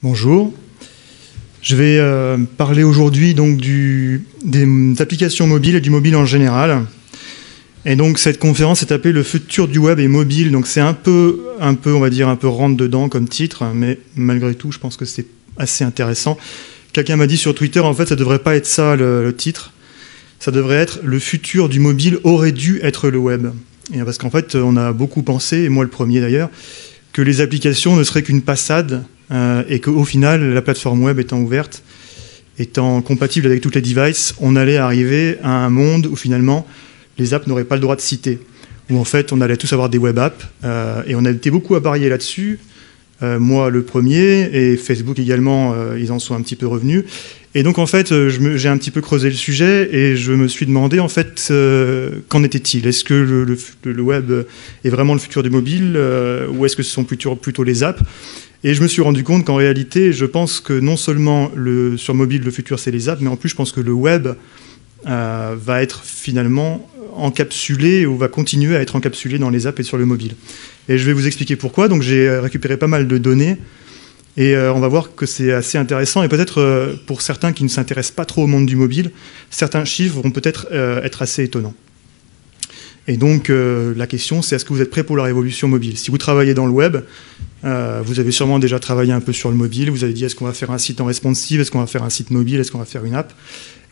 Bonjour. Je vais parler aujourd'hui donc des applications mobiles et du mobile en général. Et donc cette conférence est appelée Le futur du web et mobile. Donc c'est un peu, on va dire, un peu rentre dedans comme titre, mais malgré tout, je pense que c'est assez intéressant. Quelqu'un m'a dit sur Twitter, en fait, ça devrait pas être ça le titre. Ça devrait être Le futur du mobile aurait dû être le web. Et parce qu'en fait, on a beaucoup pensé, et moi le premier d'ailleurs, que les applications ne seraient qu'une passade et qu'au final, la plateforme web étant ouverte, étant compatible avec toutes les devices, on allait arriver à un monde où finalement, les apps n'auraient pas le droit de citer. Où en fait, on allait tous avoir des web apps. Et on a été beaucoup à parier là-dessus. Moi, le premier, et Facebook également, ils en sont un petit peu revenus. Et donc, en fait, j'ai un petit peu creusé le sujet et je me suis demandé, en fait, qu'en était-il? Est-ce que le web est vraiment le futur du mobile ou est-ce que ce sont plutôt les apps? Et je me suis rendu compte qu'en réalité, je pense que non seulement sur mobile, le futur, c'est les apps, mais en plus, je pense que le web va être finalement encapsulé ou va continuer à être encapsulé dans les apps et sur le mobile. Et je vais vous expliquer pourquoi. Donc, j'ai récupéré pas mal de données. Et on va voir que c'est assez intéressant. Et peut-être pour certains qui ne s'intéressent pas trop au monde du mobile, certains chiffres vont peut-être être assez étonnants. Et donc la question, c'est est-ce que vous êtes prêts pour la révolution mobile? Si vous travaillez dans le web, vous avez sûrement déjà travaillé un peu sur le mobile. Vous avez dit, est-ce qu'on va faire un site en responsive? Est-ce qu'on va faire un site mobile? Est-ce qu'on va faire une app?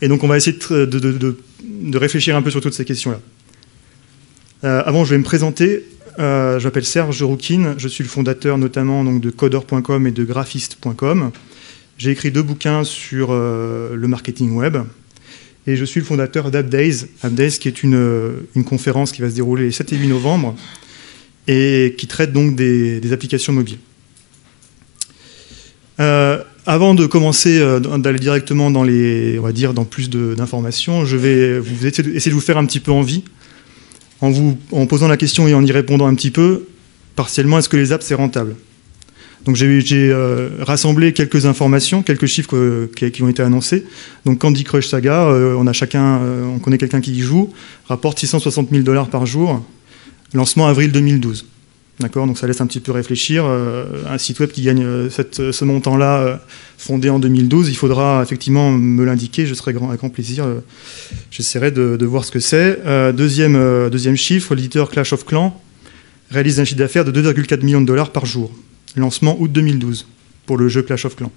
Et donc on va essayer de réfléchir un peu sur toutes ces questions-là. Avant, je vais me présenter. Je m'appelle Serge Rouquine, je suis le fondateur notamment donc, de Codeur.com et de Graphiste.com. J'ai écrit 2 bouquins sur le marketing web et je suis le fondateur d'AppDays, qui est une conférence qui va se dérouler les 7 et 8 novembre et qui traite donc des applications mobiles. Avant de commencer, d'aller directement dans dans plus d'informations, je vais essayer de vous faire un petit peu envie. En posant la question et en y répondant un petit peu, partiellement, est-ce que les apps, c'est rentable? Donc j'ai rassemblé quelques informations, quelques chiffres qui ont été annoncés. Donc Candy Crush Saga, on connaît quelqu'un qui y joue, rapporte 660 000 $ par jour, lancement avril 2012. D'accord, donc ça laisse un petit peu réfléchir. Un site web qui gagne ce montant-là, fondé en 2012, il faudra effectivement me l'indiquer, je serai avec grand plaisir. J'essaierai de voir ce que c'est. Deuxième chiffre, l'éditeur Clash of Clans réalise un chiffre d'affaires de 2,4 millions de $ par jour. Lancement août 2012 pour le jeu Clash of Clans.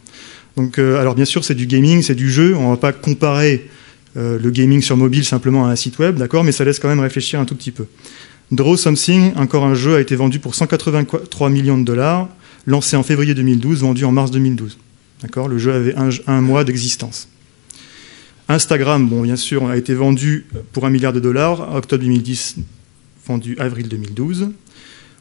Donc, alors bien sûr, c'est du gaming, c'est du jeu. On ne va pas comparer le gaming sur mobile simplement à un site web, d'accord, mais ça laisse quand même réfléchir un tout petit peu. Draw Something, encore un jeu, a été vendu pour 183 millions de $, lancé en février 2012, vendu en mars 2012. D'accord, le jeu avait un mois d'existence. Instagram, bon, bien sûr, a été vendu pour $1 milliard, octobre 2010, vendu avril 2012.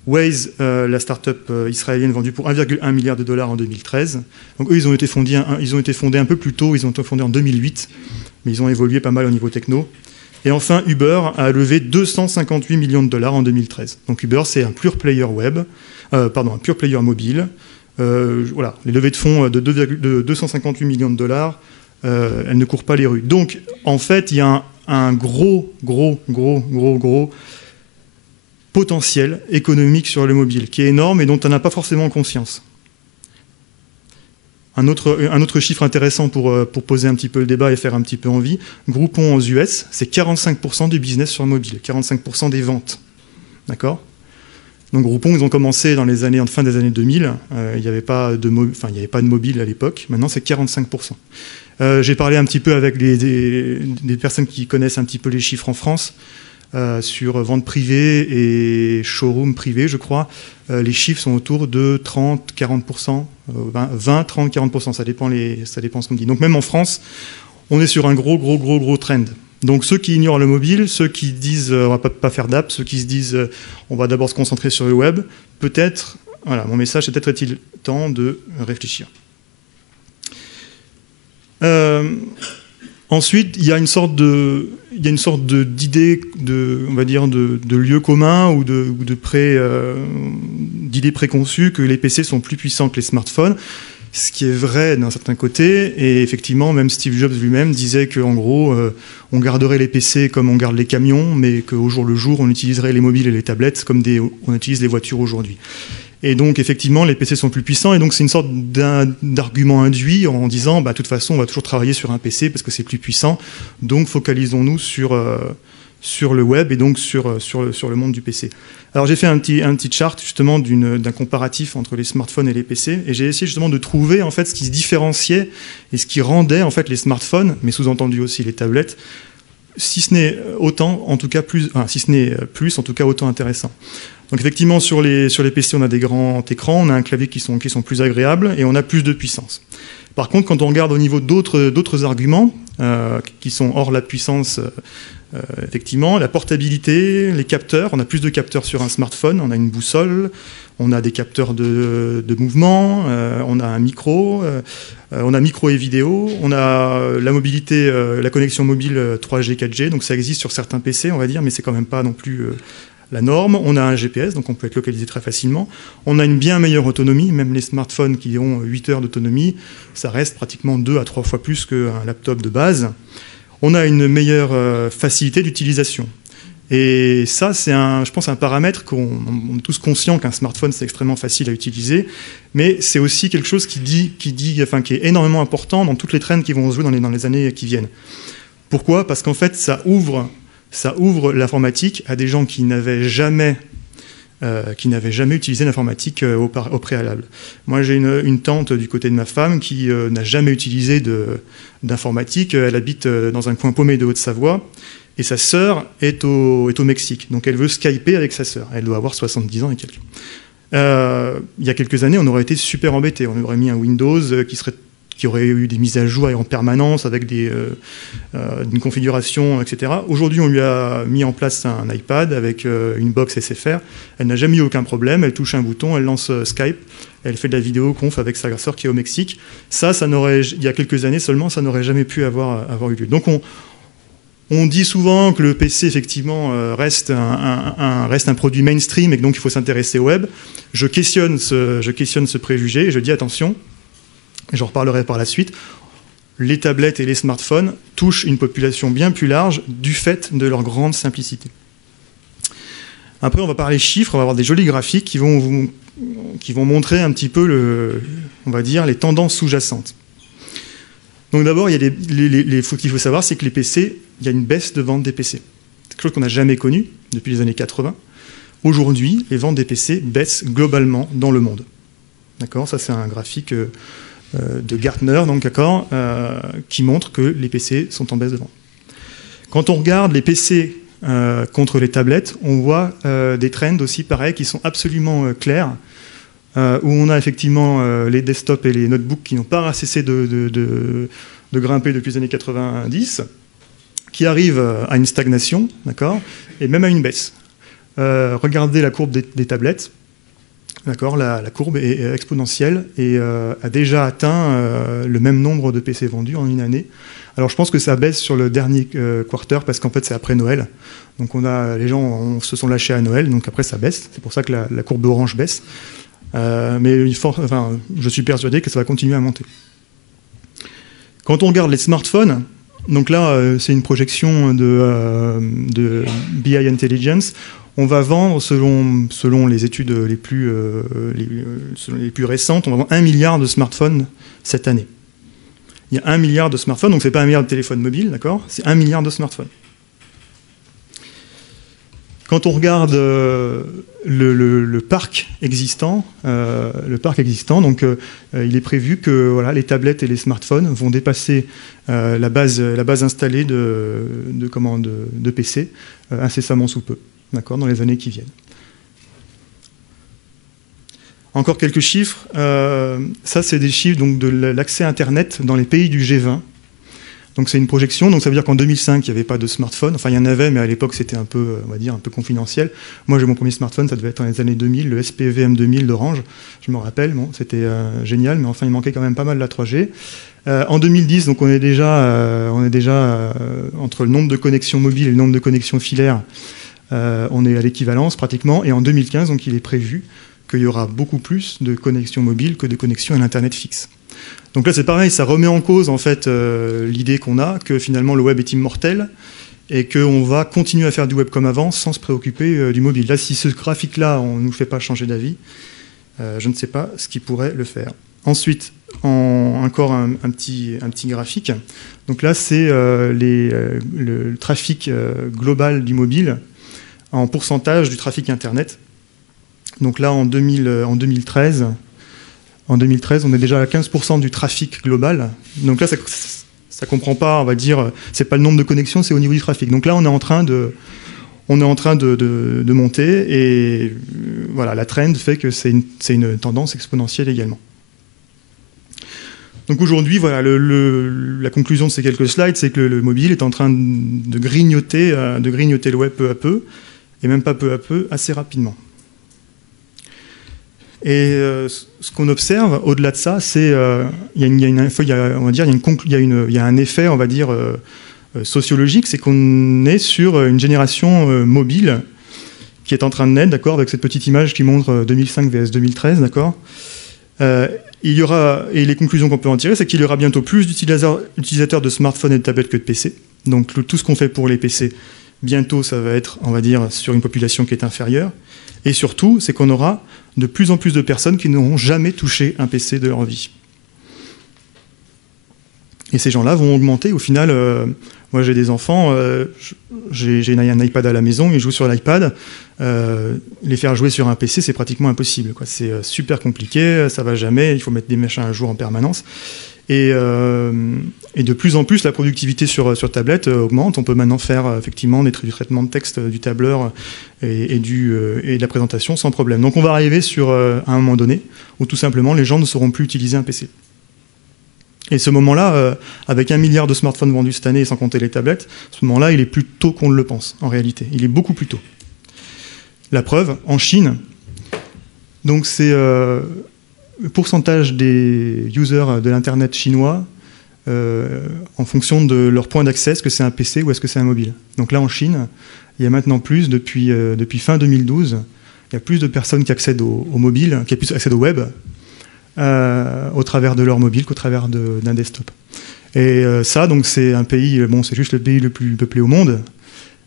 Waze, la start-up israélienne, vendue pour 1,1 milliard de $ en 2013. Donc eux, ils ont été fondés un peu plus tôt, ils ont été fondés en 2008, mais ils ont évolué pas mal au niveau techno. Et enfin, Uber a levé 258 millions de $ en 2013. Donc Uber, c'est un pure player un pure player mobile. Voilà, les levées de fonds de 258 millions de $, elles ne courent pas les rues. Donc, en fait, il y a un gros potentiel économique sur le mobile, qui est énorme et dont on n'a pas forcément conscience. Un autre chiffre intéressant pour poser un petit peu le débat et faire un petit peu envie, Groupon aux US, c'est 45% du business sur mobile, 45% des ventes. D'accord ? Donc Groupon, ils ont commencé dans fin des années 2000, il n'y avait pas de mobile à l'époque, maintenant c'est 45%. J'ai parlé un petit peu avec des personnes qui connaissent un petit peu les chiffres en France, sur vente privée et showroom privé, je crois. Les chiffres sont autour de 30-40%, 20, 30, 40%, ça dépend ce qu'on dit. Donc même en France, on est sur un gros trend. Donc ceux qui ignorent le mobile, ceux qui disent on va pas faire d'app, ceux qui se disent on va d'abord se concentrer sur le web, peut-être, voilà, mon message, c'est peut-être est-il temps de réfléchir. Ensuite, il y a une sorte d'idée, on va dire, de lieu commun ou d'idées préconçues que les PC sont plus puissants que les smartphones, ce qui est vrai d'un certain côté. Et effectivement, même Steve Jobs lui-même disait qu'en gros, on garderait les PC comme on garde les camions, mais qu'au jour le jour, on utiliserait les mobiles et les tablettes comme on utilise les voitures aujourd'hui. Et donc, effectivement, les PC sont plus puissants. Et donc, c'est une sorte d'argument induit en disant, bah, de toute façon, on va toujours travailler sur un PC parce que c'est plus puissant. Donc, focalisons-nous sur le web et donc sur le monde du PC. Alors, j'ai fait un petit chart, justement, d'un comparatif entre les smartphones et les PC. Et j'ai essayé, justement, de trouver, en fait, ce qui se différenciait et ce qui rendait, en fait, les smartphones, mais sous-entendu aussi les tablettes, si ce n'est autant, en tout cas plus, si ce n'est plus, en tout cas autant intéressant. Donc effectivement, sur les PC, on a des grands écrans, on a un clavier qui sont plus agréables et on a plus de puissance. Par contre, quand on regarde au niveau d'autres arguments qui sont hors la puissance, effectivement, la portabilité, les capteurs, on a plus de capteurs sur un smartphone, on a une boussole, on a des capteurs de mouvement, on a un micro, on a micro et vidéo, on a la mobilité, la connexion mobile 3G, 4G, donc ça existe sur certains PC, on va dire, mais c'est quand même pas non plus la norme. On a un GPS, donc on peut être localisé très facilement. On a une bien meilleure autonomie, même les smartphones qui ont 8 heures d'autonomie, ça reste pratiquement 2 à 3 fois plus qu'un laptop de base. On a une meilleure facilité d'utilisation. Et ça, c'est je pense, un paramètre qu'on est tous conscients qu'un smartphone, c'est extrêmement facile à utiliser, mais c'est aussi quelque chose qui est énormément important dans toutes les trends qui vont se jouer dans les années qui viennent. Pourquoi ? Parce qu'en fait, ça ouvre l'informatique à des gens qui n'avaient jamais utilisé l'informatique au préalable. Moi, j'ai une tante du côté de ma femme qui n'a jamais utilisé d'informatique. Elle habite dans un coin paumé de Haute-Savoie. Et sa sœur est au Mexique. Donc elle veut skyper avec sa sœur. Elle doit avoir 70 ans et quelques. Il y a quelques années, on aurait été super embêtés. On aurait mis un Windows qui aurait eu des mises à jour en permanence avec une configuration, etc. Aujourd'hui, on lui a mis en place un iPad avec une box SFR. Elle n'a jamais eu aucun problème. Elle touche un bouton, elle lance Skype. Elle fait de la vidéoconf avec sa sœur qui est au Mexique. Il y a quelques années seulement, ça n'aurait jamais pu avoir eu lieu. Donc on dit souvent que le PC, effectivement, reste un produit mainstream et que donc il faut s'intéresser au web. Je questionne ce préjugé et je dis attention, et j'en reparlerai par la suite, les tablettes et les smartphones touchent une population bien plus large du fait de leur grande simplicité. Après, on va parler chiffres, on va avoir des jolis graphiques qui vont montrer un petit peu, on va dire, les tendances sous-jacentes. Donc d'abord, il y a ce qu'il faut savoir, c'est que les PC, il y a une baisse de vente des PC. C'est quelque chose qu'on n'a jamais connu depuis les années 80. Aujourd'hui, les ventes des PC baissent globalement dans le monde. D'accord ? Ça, c'est un graphique de Gartner, donc, d'accord, qui montre que les PC sont en baisse de vente. Quand on regarde les PC contre les tablettes, on voit des trends aussi pareils qui sont absolument clairs. Où on a effectivement les desktops et les notebooks qui n'ont pas cessé de grimper depuis les années 90, qui arrivent à une stagnation, d'accord, et même à une baisse. Regardez la courbe des tablettes, d'accord, la courbe est exponentielle et a déjà atteint le même nombre de PC vendus en une année. Alors je pense que ça baisse sur le dernier quarter parce qu'en fait c'est après Noël. Donc les gens se sont lâchés à Noël, donc après ça baisse. C'est pour ça que la courbe orange baisse. Mais je suis persuadé que ça va continuer à monter. Quand on regarde les smartphones, donc là c'est une projection de BI Intelligence, on va vendre selon les études les plus récentes, on va vendre 1 milliard de smartphones cette année. Il y a 1 milliard de smartphones, donc c'est pas 1 milliard de téléphones mobiles, d'accord ? C'est 1 milliard de smartphones. Quand on regarde le parc existant, donc il est prévu que voilà, les tablettes et les smartphones vont dépasser la base installée de PC incessamment sous peu, d'accord, dans les années qui viennent. Encore quelques chiffres. Ça, c'est des chiffres donc, de l'accès Internet dans les pays du G20. Donc c'est une projection, donc ça veut dire qu'en 2005, il n'y avait pas de smartphone. Enfin, il y en avait, mais à l'époque, c'était un peu, on va dire, un peu confidentiel. Moi, j'ai mon premier smartphone, ça devait être dans les années 2000, le SPVM 2000 d'Orange. Je me rappelle, bon, c'était génial, mais enfin, il manquait quand même pas mal la 3G. En 2010, donc on est déjà entre le nombre de connexions mobiles et le nombre de connexions filaires, on est à l'équivalence pratiquement. Et en 2015, donc il est prévu qu'il y aura beaucoup plus de connexions mobiles que de connexions à l'Internet fixe. Donc là, c'est pareil, ça remet en cause en fait l'idée qu'on a que finalement le web est immortel et qu'on va continuer à faire du web comme avant sans se préoccuper du mobile. Là, si ce graphique-là, on ne nous fait pas changer d'avis, Je ne sais pas ce qui pourrait le faire. Ensuite, encore un petit graphique. Donc là, c'est le trafic global du mobile en pourcentage du trafic Internet. Donc là, en 2013, on est déjà à 15% du trafic global. Donc là, ça ne comprend pas, on va dire, c'est pas le nombre de connexions, c'est au niveau du trafic. Donc là, on est en train de monter et voilà, la trend fait que c'est une tendance exponentielle également. Donc aujourd'hui, voilà, la conclusion de ces quelques slides, c'est que le mobile est en train de grignoter le web peu à peu, et même pas peu à peu, assez rapidement. Et ce qu'on observe, au-delà de ça, c'est il y a un effet, on va dire, sociologique, c'est qu'on est sur une génération mobile qui est en train de naître, d'accord, avec cette petite image qui montre 2005 vs 2013, d'accord. Il y aura, et les conclusions qu'on peut en tirer, c'est qu'il y aura bientôt plus d'utilisateurs de smartphones et de tablettes que de PC. Donc tout ce qu'on fait pour les PC, bientôt ça va être, on va dire, sur une population qui est inférieure. Et surtout, c'est qu'on aura de plus en plus de personnes qui n'auront jamais touché un PC de leur vie. Et ces gens-là vont augmenter. Au final, moi j'ai des enfants, j'ai un iPad à la maison, ils jouent sur l'iPad. Les faire jouer sur un PC, c'est pratiquement impossible, quoi. C'est super compliqué, ça va jamais, il faut mettre des machins à jour en permanence. Et de plus en plus, la productivité sur tablette augmente. On peut maintenant faire effectivement du traitement de texte, du tableur et de la présentation sans problème. Donc on va arriver à un moment donné où tout simplement les gens ne sauront plus utiliser un PC. Et ce moment-là, avec 1 milliard de smartphones vendus cette année, sans compter les tablettes, ce moment-là, il est plus tôt qu'on ne le pense, en réalité. Il est beaucoup plus tôt. La preuve, en Chine, donc c'est le pourcentage des users de l'Internet chinois en fonction de leur point d'accès, est-ce que c'est un PC ou est-ce que c'est un mobile. Donc là, en Chine, il y a maintenant plus, depuis fin 2012, il y a plus de personnes qui accèdent au mobile, qui accèdent au web, au travers de leur mobile qu'au travers d'un desktop. Et ça, donc c'est un pays, bon, c'est juste le pays le plus peuplé au monde.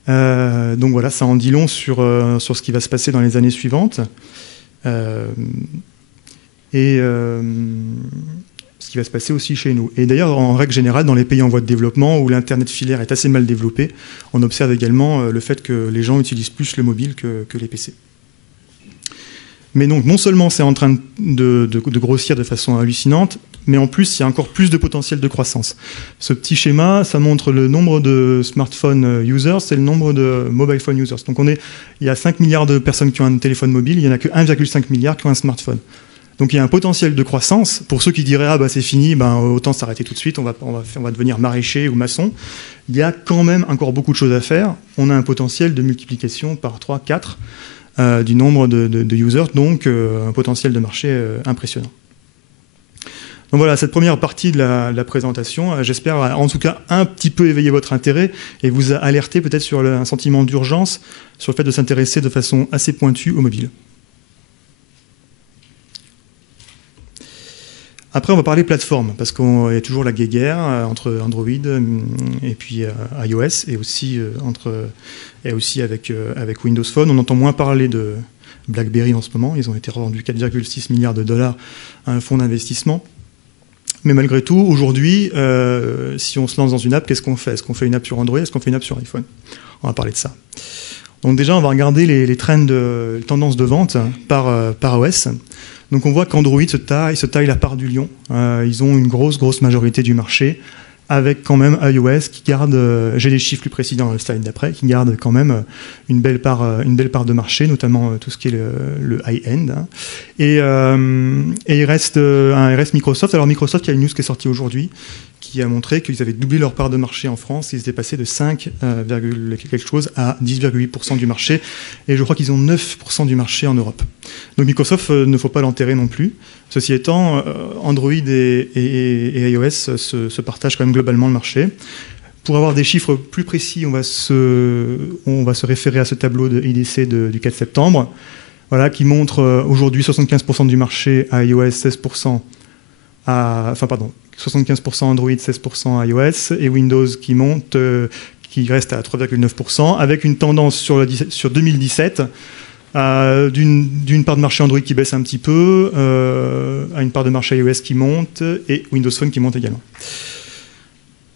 Donc voilà, ça en dit long sur ce qui va se passer dans les années suivantes. Et ce qui va se passer aussi chez nous. Et d'ailleurs, en règle générale, dans les pays en voie de développement, où l'Internet filaire est assez mal développé, on observe également le fait que les gens utilisent plus le mobile que les PC. Mais donc, non seulement c'est en train de grossir de façon hallucinante, mais en plus, il y a encore plus de potentiel de croissance. Ce petit schéma, ça montre le nombre de smartphone users, c'est le nombre de mobile phone users. Donc il y a 5 milliards de personnes qui ont un téléphone mobile, il n'y en a que 1,5 milliard qui ont un smartphone. Donc il y a un potentiel de croissance. Pour ceux qui diraient « Ah bah c'est fini, autant s'arrêter tout de suite, on va devenir maraîcher ou maçon », il y a quand même encore beaucoup de choses à faire. On a un potentiel de multiplication par 3, 4 du nombre de users, donc un potentiel de marché impressionnant. Donc voilà, cette première partie de la présentation, j'espère en tout cas un petit peu éveiller votre intérêt et vous alerter peut-être sur un sentiment d'urgence, sur le fait de s'intéresser de façon assez pointue au mobile. Après, on va parler plateforme, parce qu'il y a toujours la guéguerre entre Android et puis iOS, et aussi, avec Windows Phone. On entend moins parler de BlackBerry en ce moment. Ils ont été revendus 4,6 milliards de dollars à un fonds d'investissement. Mais malgré tout, aujourd'hui, si on se lance dans une app, qu'est-ce qu'on fait? Est-ce qu'on fait une app sur Android? Est-ce qu'on fait une app sur iPhone? On va parler de ça. Donc déjà, on va regarder les tendances de vente par OS. Donc on voit qu'Android se taille la part du lion. Ils ont une grosse majorité du marché, avec quand même iOS qui garde, j'ai les chiffres plus précis dans le slide d'après, qui garde quand même une belle part de marché, notamment tout ce qui est le high-end. Hein. Et il reste Microsoft. Alors Microsoft, il y a une news qui est sortie aujourd'hui, qui a montré qu'ils avaient doublé leur part de marché en France. Ils étaient passés de 5, quelque chose à 10,8% du marché. Et je crois qu'ils ont 9% du marché en Europe. Donc Microsoft, ne faut pas l'enterrer non plus. Ceci étant, Android et iOS se partagent quand même globalement le marché. Pour avoir des chiffres plus précis, on va se référer à ce tableau de IDC du 4 septembre, voilà, qui montre aujourd'hui 75% du marché à iOS, 16% 75% Android, 16% iOS, et Windows qui monte, qui reste à 3,9%, avec une tendance sur 2017 d'une part de marché Android qui baisse un petit peu, à une part de marché iOS qui monte, et Windows Phone qui monte également.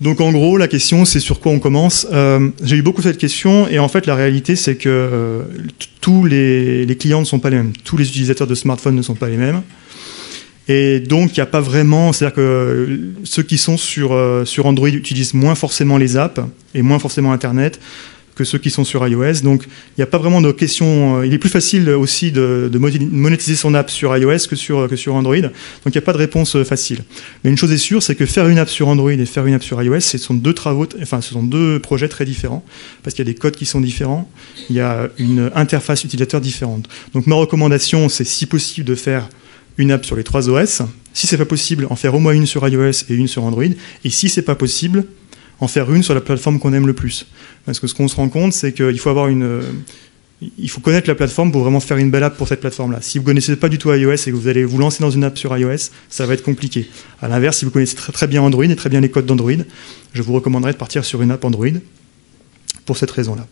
Donc en gros, la question, c'est sur quoi on commence. J'ai eu beaucoup cette question, et en fait, la réalité, c'est que tous les clients ne sont pas les mêmes. Tous les utilisateurs de smartphones ne sont pas les mêmes. Et donc, il n'y a pas vraiment... C'est-à-dire que ceux qui sont sur Android utilisent moins forcément les apps, et moins forcément Internet, que ceux qui sont sur iOS. Donc, il n'y a pas vraiment de question... Il est plus facile aussi de monétiser son app sur iOS que sur Android. Donc, il n'y a pas de réponse facile. Mais une chose est sûre, c'est que faire une app sur Android et faire une app sur iOS, ce sont deux projets très différents, parce qu'il y a des codes qui sont différents, il y a une interface utilisateur différente. Donc, ma recommandation, c'est si possible de faire une app sur les 3 OS. Si ce n'est pas possible, en faire au moins une sur iOS et une sur Android. Et si ce n'est pas possible, en faire une sur la plateforme qu'on aime le plus. Parce que ce qu'on se rend compte, c'est qu'il faut il faut connaître la plateforme pour vraiment faire une belle app pour cette plateforme-là. Si vous ne connaissez pas du tout iOS et que vous allez vous lancer dans une app sur iOS, ça va être compliqué. À l'inverse, si vous connaissez très, très bien Android et très bien les codes d'Android, je vous recommanderais de partir sur une app Android pour cette raison-là.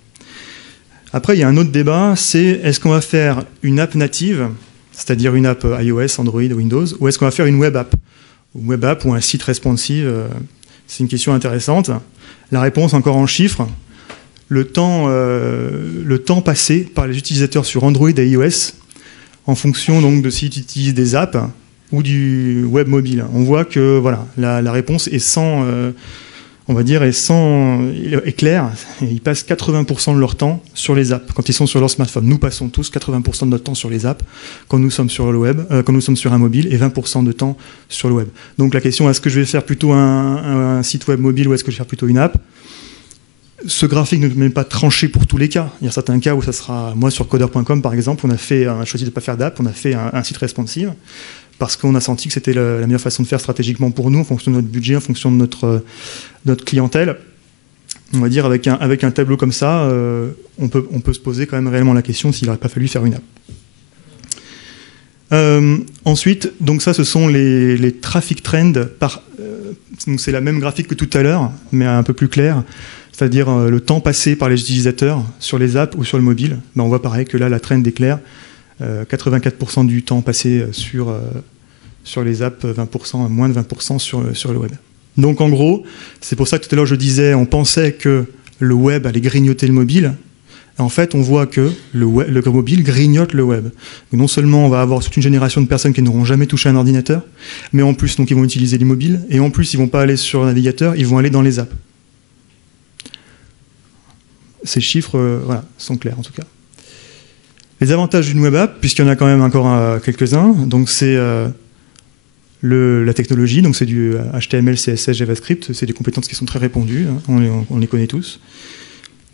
Après, il y a un autre débat, c'est est-ce qu'on va faire une app native, c'est-à-dire une app iOS, Android, Windows, ou est-ce qu'on va faire une web app ou un site responsive. C'est une question intéressante. La réponse, encore en chiffres, le temps passé par les utilisateurs sur Android et iOS, en fonction donc de s'ils utilisent des apps ou du web mobile. On voit que voilà, la réponse est est claire. Ils passent 80% de leur temps sur les apps quand ils sont sur leur smartphone. Nous passons tous 80% de notre temps sur les apps quand nous sommes sur le web, quand nous sommes sur un mobile, et 20% de temps sur le web. Donc la question, est-ce que je vais faire plutôt un site web mobile ou est-ce que je vais faire plutôt une app? Ce graphique ne m'est pas tranché pour tous les cas. Il y a certains cas où ça sera... Moi, sur coder.com, par exemple, on a choisi de ne pas faire d'app, on a fait un site responsive, parce qu'on a senti que c'était la meilleure façon de faire stratégiquement pour nous, en fonction de notre budget, en fonction de notre clientèle. On va dire, avec un tableau comme ça, on peut se poser quand même réellement la question s'il n'aurait pas fallu faire une app. Ensuite, donc ça, ce sont les traffic trends. Donc c'est la même graphique que tout à l'heure, mais un peu plus clair. C'est-à-dire le temps passé par les utilisateurs sur les apps ou sur le mobile. Ben, on voit pareil que là, la trend est claire. 84% du temps passé sur les apps, moins de 20% sur le web. Donc en gros, c'est pour ça que tout à l'heure je disais, on pensait que le web allait grignoter le mobile. En fait, on voit que le mobile grignote le web. Donc, non seulement on va avoir toute une génération de personnes qui n'auront jamais touché un ordinateur, mais en plus, donc, ils vont utiliser les mobiles, et en plus, ils ne vont pas aller sur le navigateur, ils vont aller dans les apps. Ces chiffres sont clairs en tout cas. Les avantages d'une web app, puisqu'il y en a quand même encore quelques-uns, donc c'est la technologie, donc c'est du HTML, CSS, JavaScript, c'est des compétences qui sont très répandues, hein, on les connaît tous.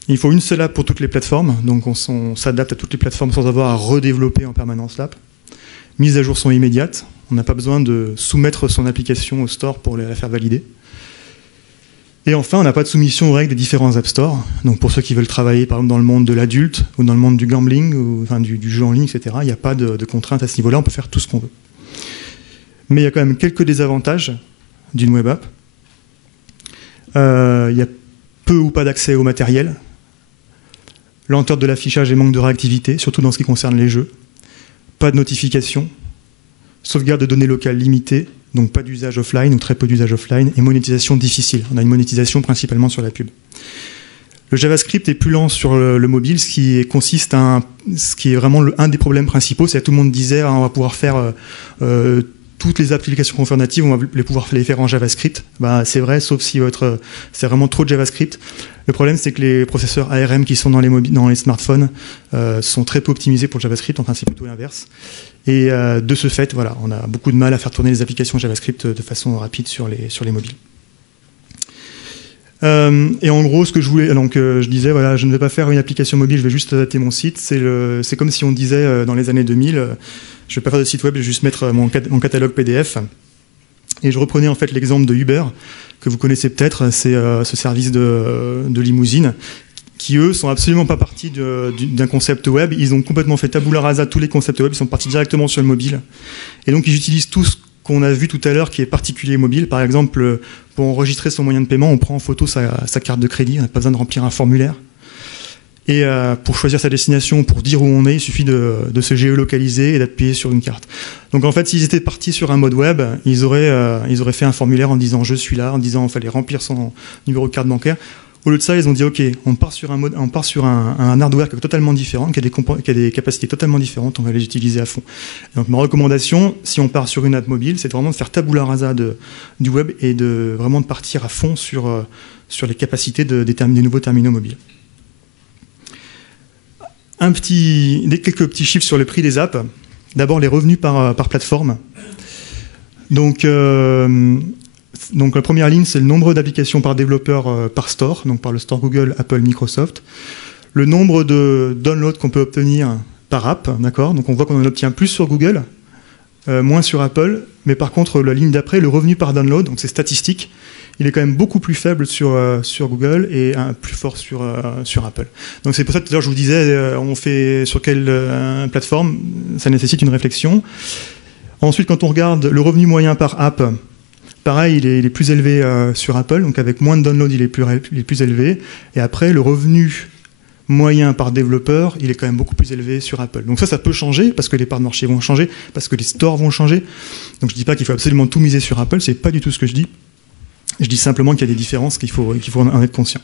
Il faut une seule app pour toutes les plateformes, donc on s'adapte à toutes les plateformes sans avoir à redévelopper en permanence l'app. Mises à jour sont immédiates, on n'a pas besoin de soumettre son application au store pour la faire valider. Et enfin, on n'a pas de soumission aux règles des différents App Store. Donc pour ceux qui veulent travailler par exemple dans le monde de l'adulte ou dans le monde du gambling, ou enfin, du jeu en ligne, etc., il n'y a pas de contraintes à ce niveau-là, on peut faire tout ce qu'on veut. Mais il y a quand même quelques désavantages d'une web app. Il y a peu ou pas d'accès au matériel, lenteur de l'affichage et manque de réactivité, surtout dans ce qui concerne les jeux, pas de notification, sauvegarde de données locales limitée, donc pas d'usage offline ou très peu d'usage offline, et monétisation difficile. On a une monétisation principalement sur la pub. Le JavaScript est plus lent sur le mobile, ce qui est vraiment un des problèmes principaux, c'est que tout le monde disait on va pouvoir faire toutes les applications qu'on fait natives, on va pouvoir les faire en JavaScript. Bah, c'est vrai, sauf si c'est vraiment trop de JavaScript. Le problème, c'est que les processeurs ARM qui sont dans les smartphones sont très peu optimisés pour le JavaScript, enfin c'est plutôt l'inverse. Et de ce fait, voilà, on a beaucoup de mal à faire tourner les applications JavaScript de façon rapide sur les mobiles. Et en gros, ce que je voulais, donc je disais, voilà, je ne vais pas faire une application mobile, je vais juste adapter mon site. C'est comme si on disait dans les années 2000, je ne vais pas faire de site web, je vais juste mettre mon catalogue PDF. Et je reprenais en fait l'exemple de Uber, que vous connaissez peut-être, c'est ce service de limousine, qui eux sont absolument pas partis d'un concept web. Ils ont complètement fait tabula rasa tous les concepts web, ils sont partis directement sur le mobile. Et donc ils utilisent tout ce qu'on a vu tout à l'heure qui est particulier mobile. Par exemple, pour enregistrer son moyen de paiement, on prend en photo sa carte de crédit, on n'a pas besoin de remplir un formulaire. Et pour choisir sa destination, pour dire où on est, il suffit de se géolocaliser et d'appuyer sur une carte. Donc en fait, s'ils étaient partis sur un mode web, ils auraient fait un formulaire en disant je suis là, en disant qu'il fallait remplir son numéro de carte bancaire. Au lieu de ça, ils ont dit ok, on part sur un hardware qui est totalement différent, qui a des capacités totalement différentes, on va les utiliser à fond. Donc ma recommandation, si on part sur une app mobile, c'est vraiment de faire tabula rasa du web et vraiment de partir à fond sur les capacités des nouveaux terminaux mobiles. Quelques petits chiffres sur le prix des apps. D'abord les revenus par plateforme. Donc la première ligne, c'est le nombre d'applications par développeur par store, donc par le store Google, Apple, Microsoft. Le nombre de downloads qu'on peut obtenir par app, d'accord. Donc on voit qu'on en obtient plus sur Google, moins sur Apple, mais par contre la ligne d'après, le revenu par download, donc c'est statistique, il est quand même beaucoup plus faible sur Google et plus fort sur Apple. Donc c'est pour ça que tout à l'heure je vous disais, on fait sur quelle plateforme, ça nécessite une réflexion. Ensuite, quand on regarde le revenu moyen par app, pareil, il est plus élevé sur Apple, donc avec moins de downloads, il est plus élevé. Et après, le revenu moyen par développeur, il est quand même beaucoup plus élevé sur Apple. Donc ça peut changer, parce que les parts de marché vont changer, parce que les stores vont changer. Donc je ne dis pas qu'il faut absolument tout miser sur Apple, c'est pas du tout ce que je dis. Je dis simplement qu'il y a des différences, qu'il faut en être conscient.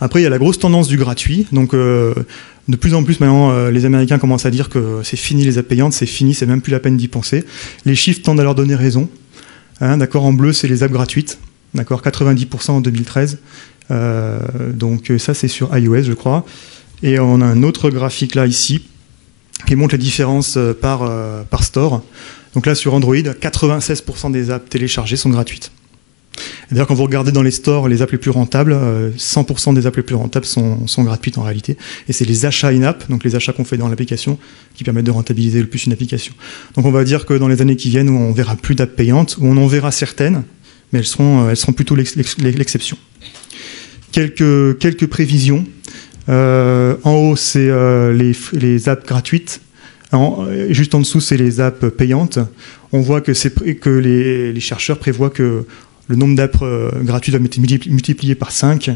Après, il y a la grosse tendance du gratuit. Donc de plus en plus maintenant, les Américains commencent à dire que c'est fini les apps payantes, c'est fini, c'est même plus la peine d'y penser. Les chiffres tendent à leur donner raison. D'accord, en bleu, c'est les apps gratuites. D'accord, 90% en 2013. Donc ça, c'est sur iOS, je crois. Et on a un autre graphique là, ici, qui montre les différences par store. Donc là, sur Android, 96% des apps téléchargées sont gratuites. D'ailleurs, quand vous regardez dans les stores les apps les plus rentables, 100% des apps les plus rentables sont gratuites en réalité. Et c'est les achats in-app, donc les achats qu'on fait dans l'application, qui permettent de rentabiliser le plus une application. Donc on va dire que dans les années qui viennent, où on verra plus d'apps payantes, où on en verra certaines, mais elles seront plutôt l'exception. Quelques prévisions. En haut, c'est les apps gratuites. Juste en dessous, c'est les apps payantes. On voit que les chercheurs prévoient que le nombre d'apps gratuites va être multiplié par 5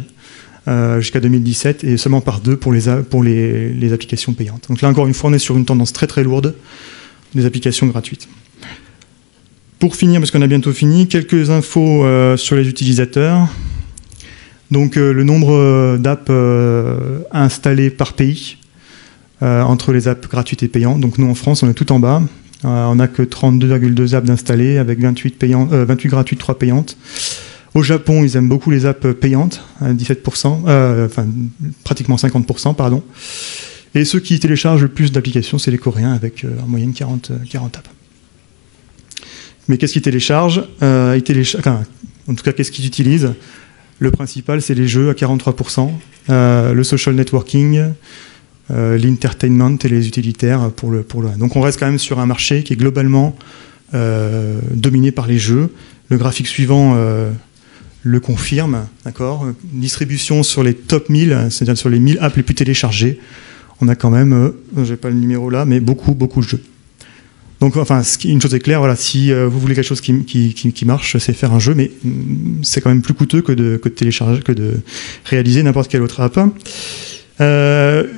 jusqu'à 2017 et seulement par 2 pour les applications payantes. Donc là, encore une fois, on est sur une tendance très très lourde des applications gratuites. Pour finir, parce qu'on a bientôt fini, quelques infos sur les utilisateurs. Donc le nombre d'apps installées par pays entre les apps gratuites et payantes. Donc nous, en France, on est tout en bas. On n'a que 32,2 apps d'installer avec 28 gratuites, 3 payantes. Au Japon, ils aiment beaucoup les apps payantes, 17%, pratiquement 50%, pardon. Et ceux qui téléchargent le plus d'applications, c'est les Coréens, avec en moyenne 40 apps. Mais qu'est-ce qu'ils téléchargent en tout cas, qu'est-ce qu'ils utilisent? Le principal, c'est les jeux à 43%, le social networking, l'entertainment et les utilitaires pour le. Donc on reste quand même sur un marché qui est globalement dominé par les jeux. Le graphique suivant le confirme, d'accord. Distribution sur les top 1000, c'est-à-dire sur les 1000 apps les plus téléchargées. On a quand même, j'ai pas le numéro là, mais beaucoup de jeux. Donc enfin, une chose est claire, voilà, si vous voulez quelque chose qui marche, c'est faire un jeu, mais c'est quand même plus coûteux que de télécharger, que de réaliser n'importe quelle autre app.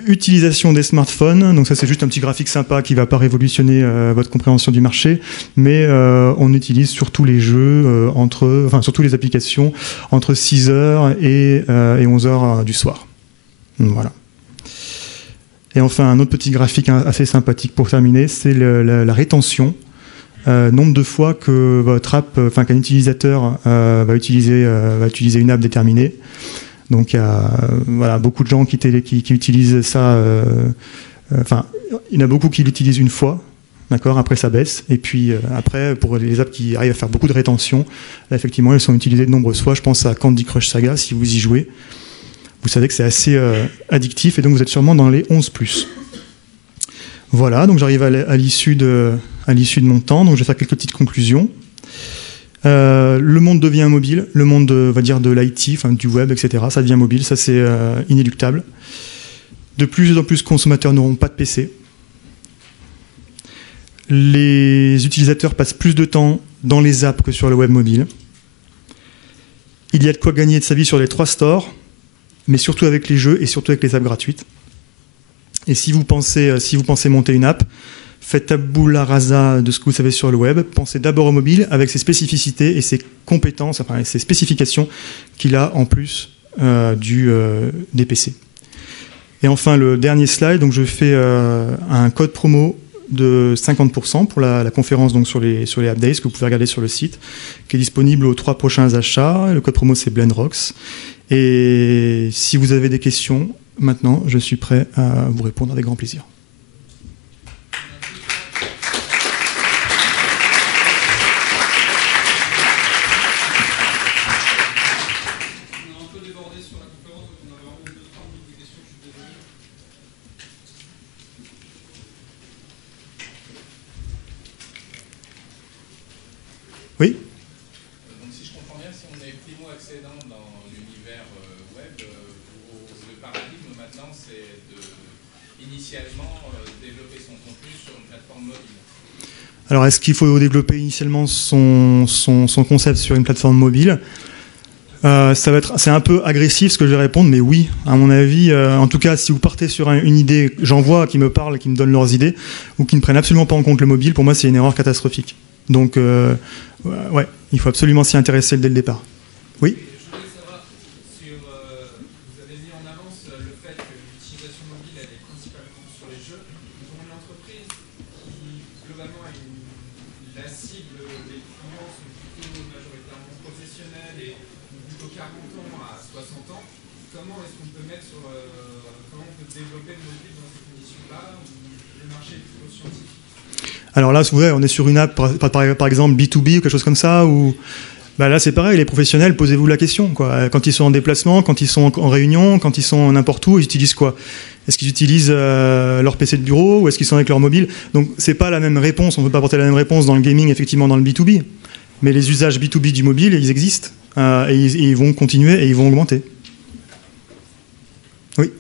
Utilisation des smartphones, donc ça c'est juste un petit graphique sympa qui ne va pas révolutionner votre compréhension du marché, mais on utilise surtout les jeux, surtout les applications entre 6h et 11h du soir. Voilà. Et enfin, un autre petit graphique assez sympathique pour terminer, c'est la rétention. Nombre de fois que votre app, qu'un utilisateur va utiliser une app déterminée. Donc il y a beaucoup de gens qui utilisent ça. Il y en a beaucoup qui l'utilisent une fois, d'accord. Après ça baisse. Et puis après, pour les apps qui arrivent à faire beaucoup de rétention, là, effectivement, elles sont utilisées de nombreuses fois. Je pense à Candy Crush Saga, si vous y jouez. Vous savez que c'est assez addictif et donc vous êtes sûrement dans les 11+. Voilà, donc j'arrive à l'issue de mon temps. Donc je vais faire quelques petites conclusions. Le monde devient mobile, le monde de l'IT, du web, etc. Ça devient mobile, ça c'est inéluctable. De plus en plus, consommateurs n'auront pas de PC. Les utilisateurs passent plus de temps dans les apps que sur le web mobile. Il y a de quoi gagner de sa vie sur les 3 stores. mais surtout avec les jeux et surtout avec les apps gratuites. Et si vous pensez monter une app, faites tabula rasa de ce que vous savez sur le web. Pensez d'abord au mobile avec ses spécificités et ses compétences, enfin ses spécifications qu'il a en plus des PC. Et enfin, le dernier slide, donc je fais un code promo de 50% pour la conférence donc sur les App Days que vous pouvez regarder sur le site, qui est disponible aux 3 prochains achats. Le code promo, c'est BlendRocks. Et si vous avez des questions, maintenant, je suis prêt à vous répondre avec grand plaisir. Oui. Donc si je comprends bien, si on est primo-accédant dans l'univers web, le paradigme maintenant c'est initialement développer son contenu sur une plateforme mobile. Alors est-ce qu'il faut développer initialement son concept sur une plateforme mobile? C'est un peu agressif ce que je vais répondre, mais oui, à mon avis, en tout cas, si vous partez sur une idée, j'en vois qui me parlent, qui me donnent leurs idées, ou qui ne prennent absolument pas en compte le mobile, pour moi c'est une erreur catastrophique. Donc, ouais, il faut absolument s'y intéresser dès le départ. Oui ? Je voulais savoir, vous avez mis en avance le fait que l'utilisation mobile elle est principalement sur les jeux. Pour une entreprise qui, globalement, la cible des clients sont plutôt majoritairement professionnels et plutôt 40 ans à 60 ans, comment est-ce qu'on peut comment on peut développer le mobile dans ces conditions-là où le marché est plutôt scientifique? Alors là, ouais, on est sur une app, par exemple B2B ou quelque chose comme ça, où bah là c'est pareil, les professionnels, posez-vous la question, quoi. Quand ils sont en déplacement, quand ils sont en réunion, quand ils sont n'importe où, ils utilisent quoi? Est-ce qu'ils utilisent leur PC de bureau ou est-ce qu'ils sont avec leur mobile? Donc c'est pas la même réponse, on ne peut pas apporter la même réponse dans le gaming, effectivement, dans le B2B. Mais les usages B2B du mobile, ils existent, et ils vont continuer et ils vont augmenter. Oui.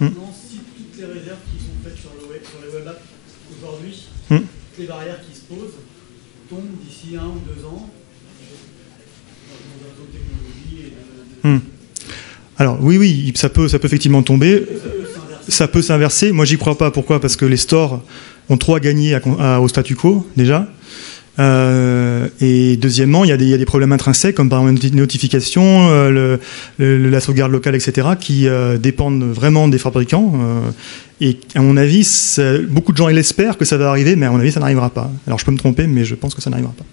Maintenant, si toutes les réserves qui sont faites sur les web apps aujourd'hui, les barrières qui se posent tombent d'ici 1 ou 2 ans dans un zone technologie Alors oui, ça peut effectivement tomber. Ça peut s'inverser. Moi, j'y crois pas. Pourquoi? Parce que les stores ont trop à gagner au statu quo, déjà. Et deuxièmement, il y a des problèmes intrinsèques, comme par exemple les notifications, la sauvegarde locale, etc., qui dépendent vraiment des fabricants. Et à mon avis, beaucoup de gens l'espèrent que ça va arriver, mais à mon avis, ça n'arrivera pas. Alors je peux me tromper, mais je pense que ça n'arrivera pas.